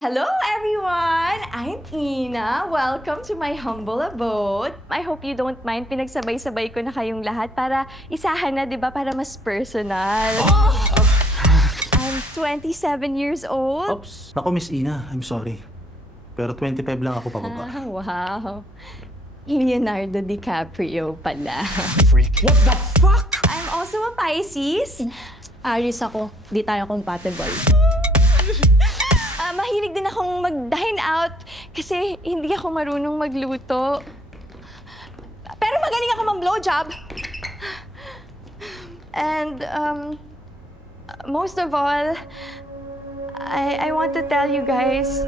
Hello everyone! I'm Ina. Welcome to my humble abode. I hope you don't mind. Pinagsabay-sabay ko na kayong lahat para isahan na, di ba? Para mas personal. Oh! I'm 27 years old. Oops. Naku, Miss Ina. I'm sorry. Pero 25 lang ako pababa. Wow. Leonardo DiCaprio pala. Freak. What the fuck? I'm also a Pisces. Aries ako. Di tayo compatible. Mahilig din akong mag-dine out kasi hindi ako marunong magluto. Pero magaling ako mag-blowjob. And most of all, I want to tell you guys,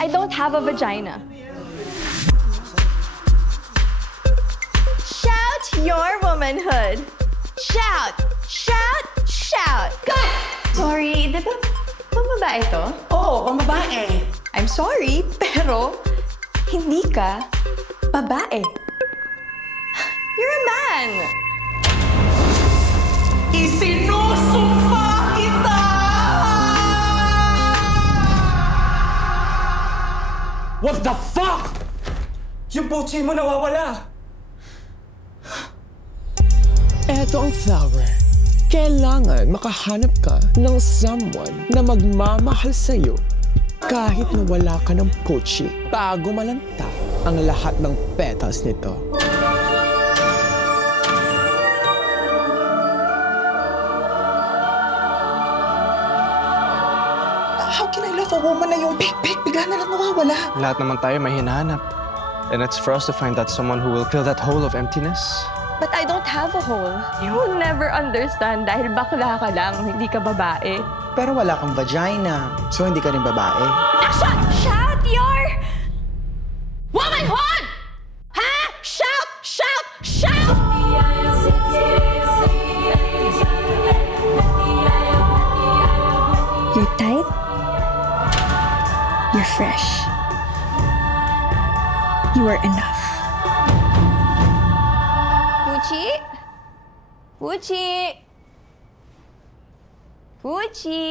I don't have a vagina. Shout your womanhood. Shout! Shout! Shout! Cut! Sorry, di ba pambabae to? Oo, pambabae. I'm sorry, pero hindi ka babae. You're a man! Isinusumpa kita! What the fuck? Yung putsi mo nawawala. Eto ang flower. Kailangan makahanap ka ng someone na magmamahal sa'yo kahit na wala ka ng pochi bago malanta ang lahat ng petals nito. How can I love a woman na yung bigla na lang nawawala? Lahat naman tayo may hinahanap. And it's for us to find that someone who will fill that hole of emptiness. But I don't have a hole. You will never understand dahil bakla ka lang, hindi ka babae. Pero wala kang vagina, so hindi ka rin babae. Action! Shout your womanhood! Ha? Shout! Shout! Shout! You're tight. You're fresh. You are enough. Puchi? Puchi? Puchi?